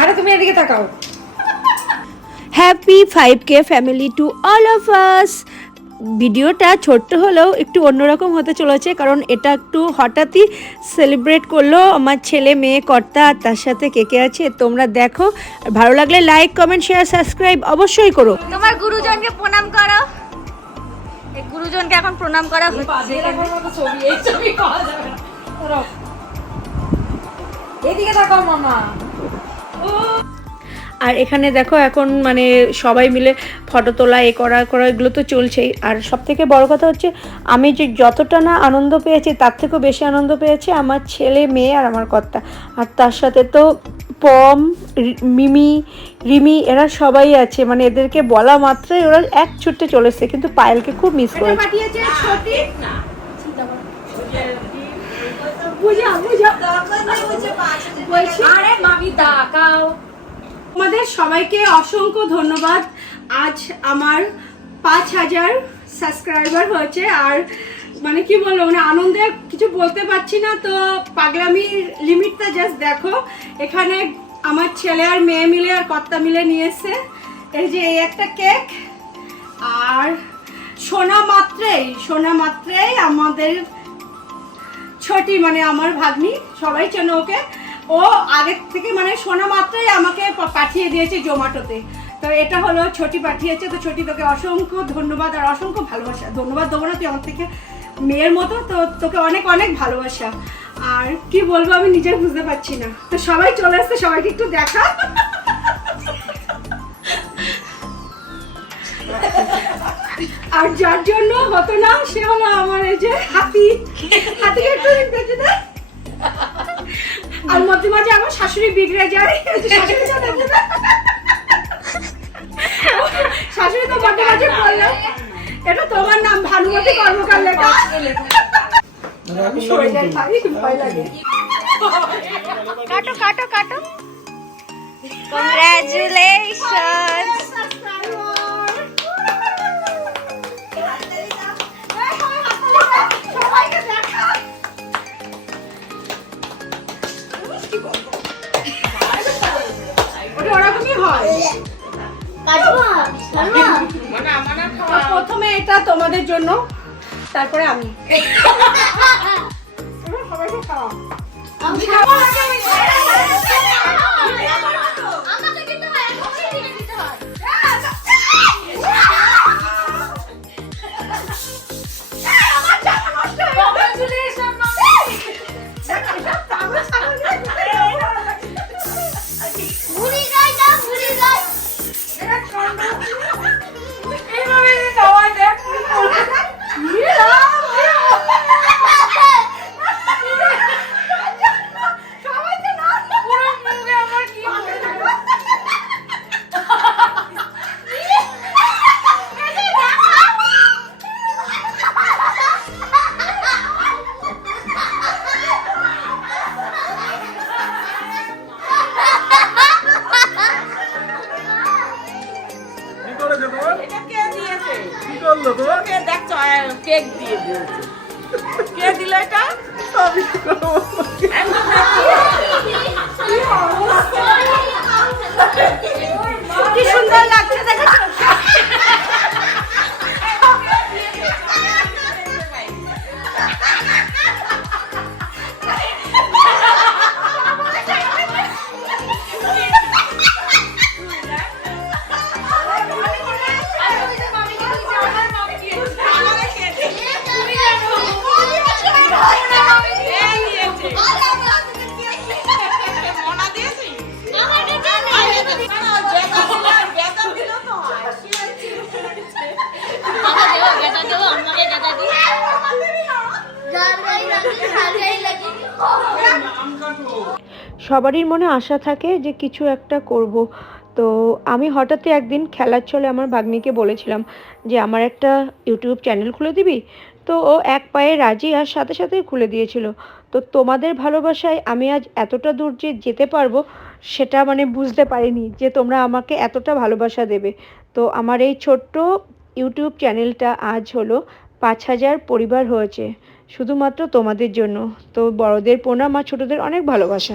আরে তুমি এদিকে তাকাও। Happy five K family to all of us ভিডিওটা ছোট্ট হলেও একটু অন্যরকম হতে চলেছে কারণ এটা একটু হঠাৎই সেলিব্রেট করল আমার ছেলে মেয়ে কর্তা আর তার সাথে কে কে আছে তোমরা দেখো। আর ভালো লাগলে লাইক কমেন্ট শেয়ার সাবস্ক্রাইব অবশ্যই করো। তোমার গুরুজনকে প্রণাম করো। এই গুরুজনকে এখন প্রণাম করা হচ্ছে। এদিকে তাকাও মামা। আর এখানে দেখো এখন মানে সবাই মিলে ফটো তোলা এ করা করা এগুলো তো চলছেই। আর সব থেকে বড় কথা হচ্ছে আমি যে যতটা না আনন্দ পেয়েছি তার থেকেও বেশি আনন্দ পেয়েছে আমার ছেলে মেয়ে আর আমার কর্তা। আর তার সাথে তো পম মিমি রিমি এরা সবাই আছে। মানে এদেরকে বলা মাত্রই ওরা এক ছুটতে চলে এসছে কিন্তু পায়েলকে খুব মিস করেছে পাঠিয়েছে ছোটি বুঝা বুঝা বলছি আরে মামি তাকাও। আমাদের সবাইকে অসংখ্য ধন্যবাদ। আজ আমার পাঁচ হাজার সাবস্ক্রাইবার হয়েছে আর মানে কি বলব মানে আনন্দে কিছু বলতে পারছি না তো পাগলামির লিমিটটা জাস্ট দেখো। এখানে আমার ছেলে আর মেয়ে মিলে আর কর্তা মিলে নিয়ে এসছে। এই যে এই একটা কেক আর শোনা মাত্রেই শোনা মাত্রেই আমাদের ছোটি মানে আমার ভাগ্নি সবাই চেনে ওকে। ও আগের থেকে মানে শোনা মাত্রই আমাকে পাঠিয়ে দিয়েছে জোম্যাটোতে। তো এটা হলো ছোটি পাঠিয়েছে, তো ছোটি তোকে অসংখ্য ধন্যবাদ আর অসংখ্য ভালোবাসা। ধন্যবাদ দেবো না, তুই আমার থেকে মেয়ের মতো, তো তোকে অনেক অনেক ভালোবাসা। আর কি বলব আমি নিজে বুঝতে পারছি না। তো সবাই চলে আসছে, সবাইকে একটু দেখা। আর যার জন্য হতো না, সে হলো আমার এই যে হাতি। হাতিকে একটু দেখতে আর মধ্যে মাঝে আমার শাশুড়ি বিগড়ে যায়। শাশুড়ি। শাশুড়ি তো মধ্যে মাঝে বলল এটা তোমার নাম ভানুমতি কর্মকার লেখা। আমি সরে যাই ভাই ভয় লাগে। কাটো কাটো কাটো। কংগ্রাচুলেশন প্রথমে এটা তোমাদের জন্য তারপরে আমি। খাওয়া করল তোমার কেক দিয়ে দিয়েছে। কে দিল এটা? আমি সবারই মনে আশা থাকে যে কিছু একটা করব। তো আমি হঠাৎই একদিন খেলার ছলে আমার ভাগ্নিকে বলেছিলাম যে, আমার একটা ইউটিউব চ্যানেল খুলে দিবি? তো ও এক পায়ে রাজি আর সাথে সাথেই খুলে দিয়েছিল। তো তোমাদের ভালোবাসায় আমি আজ এতটা দূর যে যেতে পারব সেটা মানে বুঝতে পারিনি যে তোমরা আমাকে এতটা ভালোবাসা দেবে। তো আমার এই ছোট্ট ইউটিউব চ্যানেলটা আজ হলো পাঁচ হাজার পরিবার হয়েছে। শুধুমাত্র তোমাদের জন্য। তো বড়দের প্রণাম আর ছোটদের অনেক ভালোবাসা।